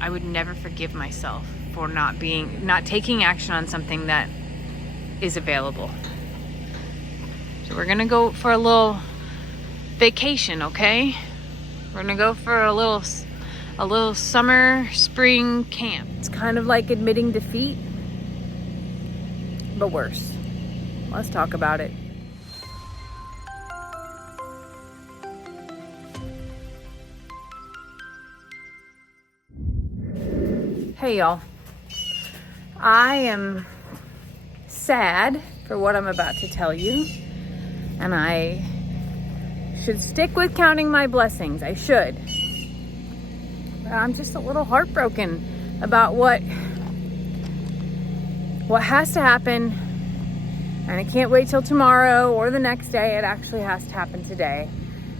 I would never forgive myself for not taking action on something that is available. So we're gonna go for a little vacation, okay? We're gonna go for a little summer, spring camp. It's kind of like admitting defeat, but worse. Let's talk about it. Hey y'all, I am sad for what I'm about to tell you, and I should stick with counting my blessings. I should. But I'm just a little heartbroken about what has to happen, and I can't wait till tomorrow or the next day. It actually has to happen today.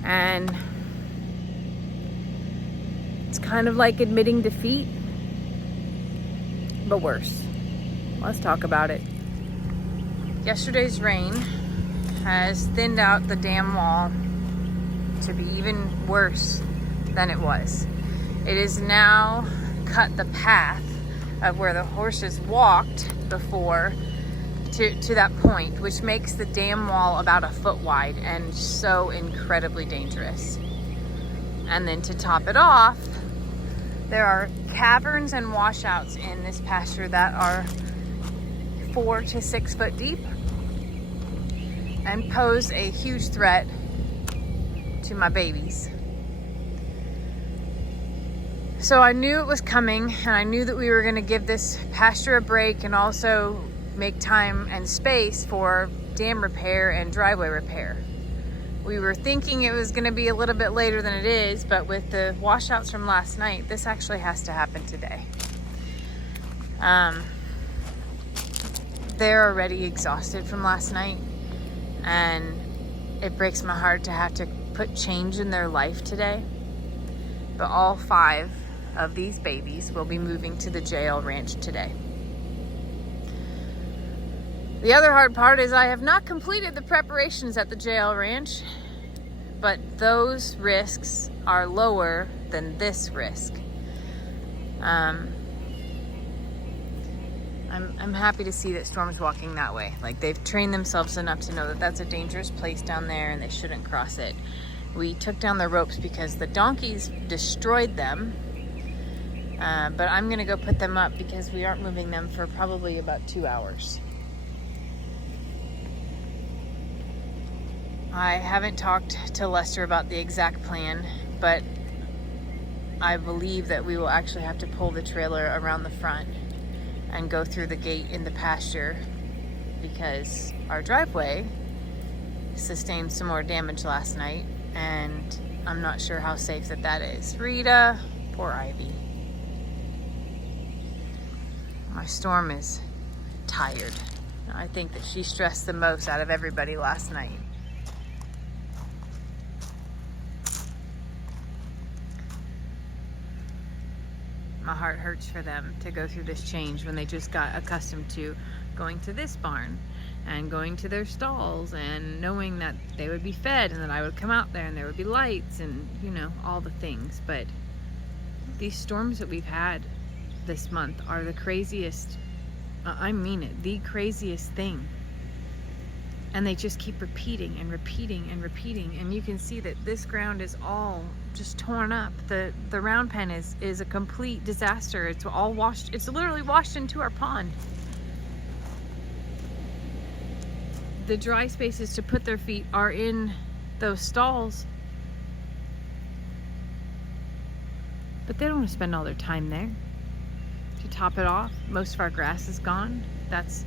And it's kind of like admitting defeat, but worse. Let's talk about it. Yesterday's rain has thinned out the dam wall to be even worse than it was. It has now cut the path of where the horses walked before to that point, which makes the dam wall about a foot wide and so incredibly dangerous. And then to top it off, there are caverns and washouts in this pasture that are 4 to 6 foot deep and pose a huge threat to my babies. So I knew it was coming, and I knew that we were going to give this pasture a break and also make time and space for dam repair and driveway repair. We were thinking it was going to be a little bit later than it is, but with the washouts from last night, this actually has to happen today. They're already exhausted from last night, and it breaks my heart to have to put change in their life today. But all 5 of these babies will be moving to the JL Ranch today. The other hard part is I have not completed the preparations at the JL Ranch, but those risks are lower than this risk. I'm happy to see that Storm's walking that way. Like, they've trained themselves enough to know that that's a dangerous place down there and they shouldn't cross it. We took down the ropes because the donkeys destroyed them, but I'm gonna go put them up because we aren't moving them for probably about 2 hours. I haven't talked to Lester about the exact plan, but I believe that we will actually have to pull the trailer around the front and go through the gate in the pasture because our driveway sustained some more damage last night, and I'm not sure how safe that is. Rita, poor Ivy. My Storm is tired. I think that she stressed the most out of everybody last night. My heart hurts for them to go through this change when they just got accustomed to going to this barn and going to their stalls and knowing that they would be fed and that I would come out there and there would be lights and, you know, all the things. But these storms that we've had this month are the craziest, I mean it, the craziest thing. And they just keep repeating and repeating and repeating. And you can see that this ground is all just torn up. The round pen is a complete disaster. It's all washed. It's literally washed into our pond. The dry spaces to put their feet are in those stalls. But they don't want to spend all their time there. To top it off, most of our grass is gone. That's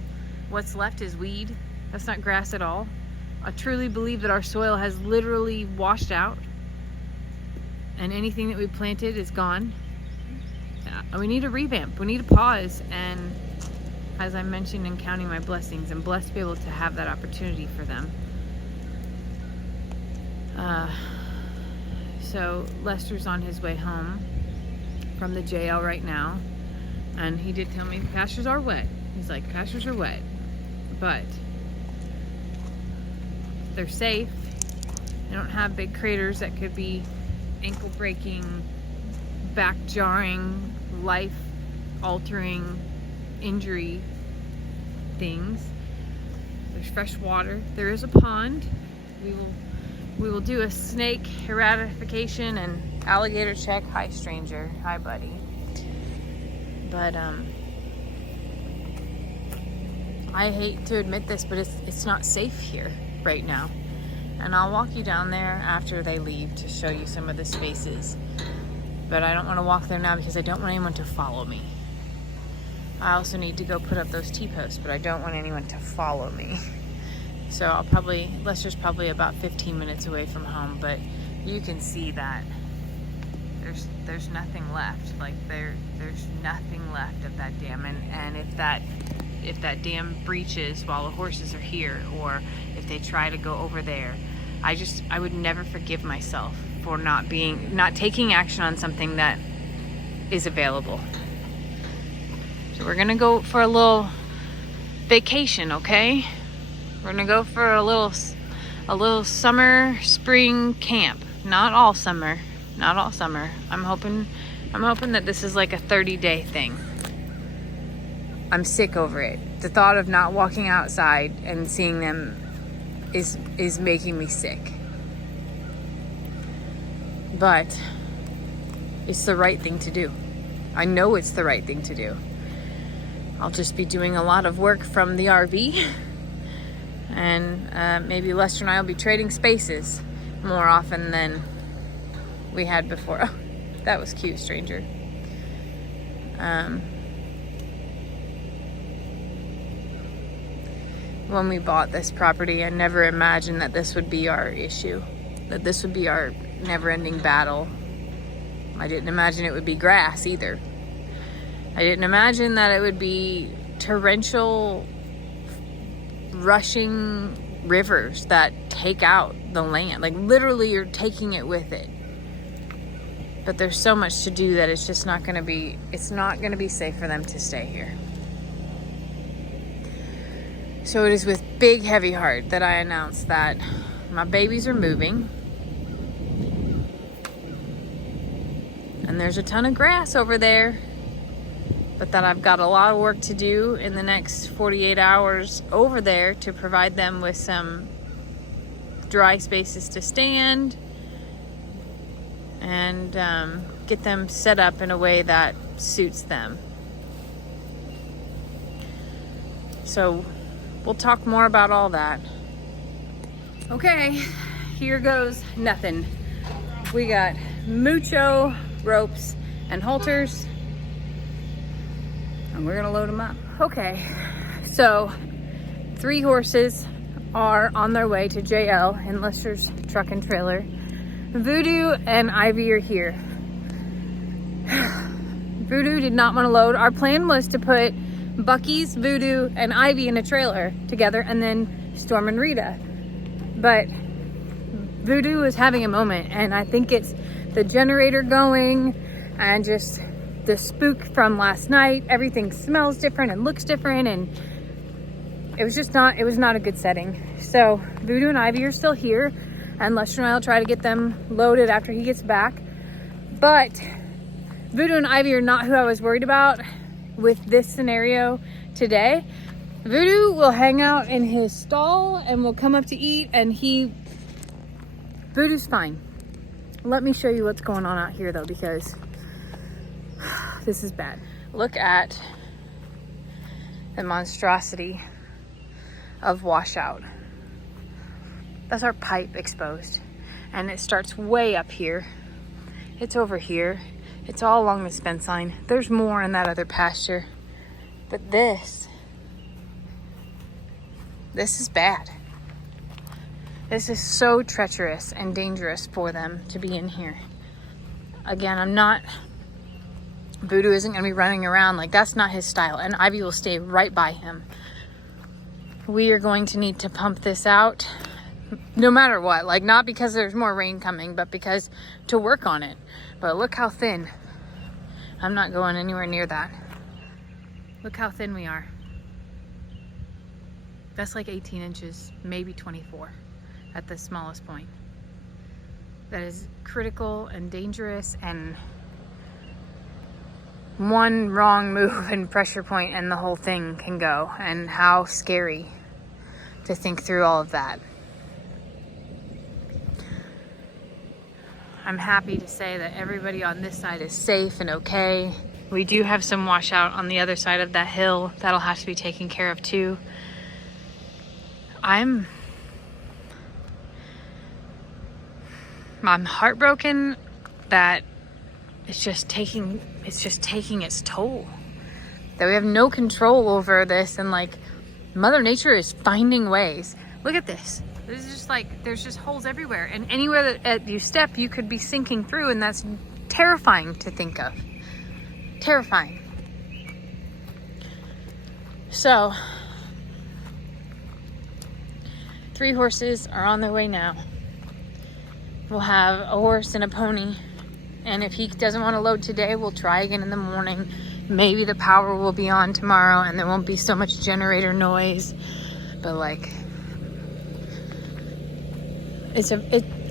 what's left is weed. That's not grass at all. I truly believe that our soil has literally washed out and anything that we planted is gone. We need a revamp. We need a pause. And as I mentioned in counting my blessings, I'm blessed to be able to have that opportunity for them. So Lester's on his way home from the JL right now. And he did tell me pastures are wet. He's like, pastures are wet, but they're safe. They don't have big craters that could be ankle breaking back jarring, life altering injury things. There's fresh water. There is a pond. We will do a snake eradication and alligator check. Hi, stranger. Hi, buddy. But I hate to admit this, but it's not safe here right now. And I'll walk you down there after they leave to show you some of the spaces. But I don't want to walk there now because I don't want anyone to follow me. I also need to go put up those T-posts, but I don't want anyone to follow me. So Lester's probably about 15 minutes away from home, but you can see that there's nothing left. Like there's nothing left of that dam, and if that dam breaches while the horses are here, or if they try to go over there, I would never forgive myself for not taking action on something that is available. So we're gonna go for a little vacation, okay? We're gonna go for a little summer, spring camp. Not all summer. I'm hoping that this is like a 30-day thing. I'm sick over it. The thought of not walking outside and seeing them is making me sick. But it's the right thing to do. I know it's the right thing to do. I'll just be doing a lot of work from the RV. And maybe Lester and I will be trading spaces more often than we had before. Oh, that was cute, stranger. When we bought this property, I never imagined that this would be our issue, that this would be our never-ending battle. I didn't imagine it would be grass either. I didn't imagine that it would be torrential, rushing rivers that take out the land. Like literally you're taking it with it. But there's so much to do that it's just not going to be safe for them to stay here. So it is with big heavy heart that I announce that my babies are moving. And there's a ton of grass over there. But that I've got a lot of work to do in the next 48 hours over there to provide them with some dry spaces to stand and get them set up in a way that suits them. So we'll talk more about all that. Okay, here goes nothing. We got mucho ropes and halters. And we're gonna load them up. Okay, so 3 horses are on their way to JL in Lester's truck and trailer. Voodoo and Ivy are here. Voodoo did not want to load. Our plan was to put Bucky's, Voodoo, and Ivy in a trailer together and then Storm and Rita. But Voodoo is having a moment, and I think it's the generator going and just the spook from last night. Everything smells different and looks different, and it was not a good setting. So Voodoo and Ivy are still here, and Lester and I will try to get them loaded after he gets back. But Voodoo and Ivy are not who I was worried about with this scenario today. Voodoo will hang out in his stall and will come up to eat, and Voodoo's fine. Let me show you what's going on out here though, because this is bad. Look at the monstrosity of washout. That's our pipe exposed. And it starts way up here. It's over here. It's all along this fence line. There's more in that other pasture. But this is bad. This is so treacherous and dangerous for them to be in here. Again, Voodoo isn't going to be running around. Like, that's not his style. And Ivy will stay right by him. We are going to need to pump this out no matter what. Like, not because there's more rain coming, but because to work on it. But look how thin. I'm not going anywhere near that. Look how thin we are. That's like 18 inches, maybe 24 at the smallest point. That is critical and dangerous, and one wrong move and pressure point and the whole thing can go, and how scary to think through all of that. I'm happy to say that everybody on this side is safe and okay. We do have some washout on the other side of that hill that'll have to be taken care of too. I'm heartbroken that it's just taking its toll. That we have no control over this, and like Mother Nature is finding ways. Look at this. This is just like, there's just holes everywhere, and anywhere that you step, you could be sinking through, and that's terrifying to think of. Terrifying. So, 3 horses are on their way now. We'll have a horse and a pony, and if he doesn't want to load today, we'll try again in the morning. Maybe the power will be on tomorrow and there won't be so much generator noise, but like,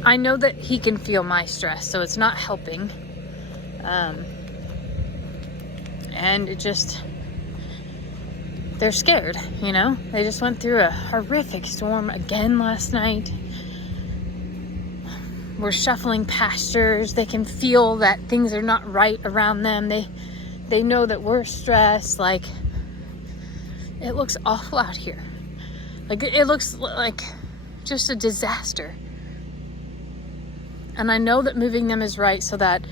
I know that he can feel my stress, so it's not helping. And they're scared, you know? They just went through a horrific storm again last night. We're shuffling pastures. They can feel that things are not right around them. They know that we're stressed. Like, it looks awful out here. Like, it looks like just a disaster. And I know that moving them is right so that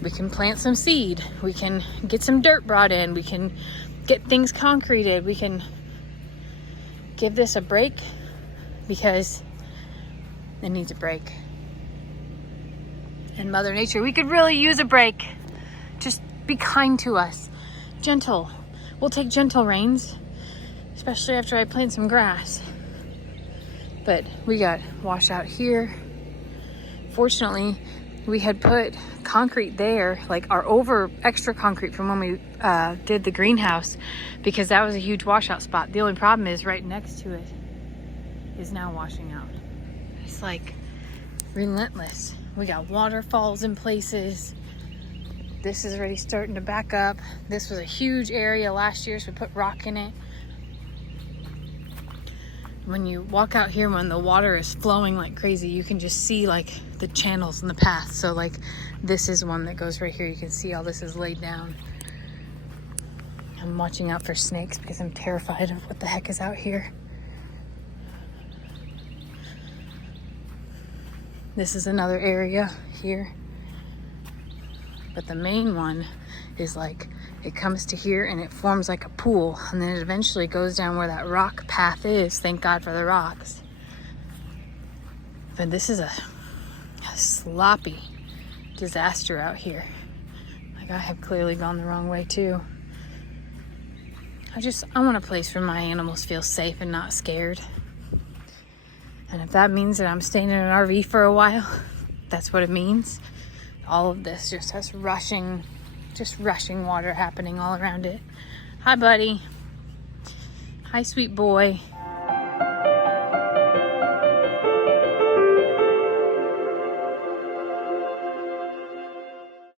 we can plant some seed. We can get some dirt brought in. We can get things concreted. We can give this a break because it needs a break. And Mother Nature, we could really use a break. Just be kind to us. Gentle. We'll take gentle rains, especially after I plant some grass. But we got washout here. Fortunately, we had put concrete there, like our extra concrete from when we did the greenhouse, because that was a huge washout spot. The only problem is right next to it is now washing out. It's like relentless. We got waterfalls in places. This is already starting to back up. This was a huge area last year, so we put rock in it. When you walk out here, when the water is flowing like crazy, you can just see like the channels in the path. So like this is one that goes right here. You can see all this is laid down. I'm watching out for snakes because I'm terrified of what the heck is out here. This is another area here. But the main one is like, it comes to here and it forms like a pool, and then it eventually goes down where that rock path is. Thank God for the rocks. But this is a sloppy disaster out here. Like, I have clearly gone the wrong way too. I want a place where my animals feel safe and not scared. And if that means that I'm staying in an RV for a while, that's what it means. All of this just has rushing water happening all around it. Hi, buddy. Hi, sweet boy.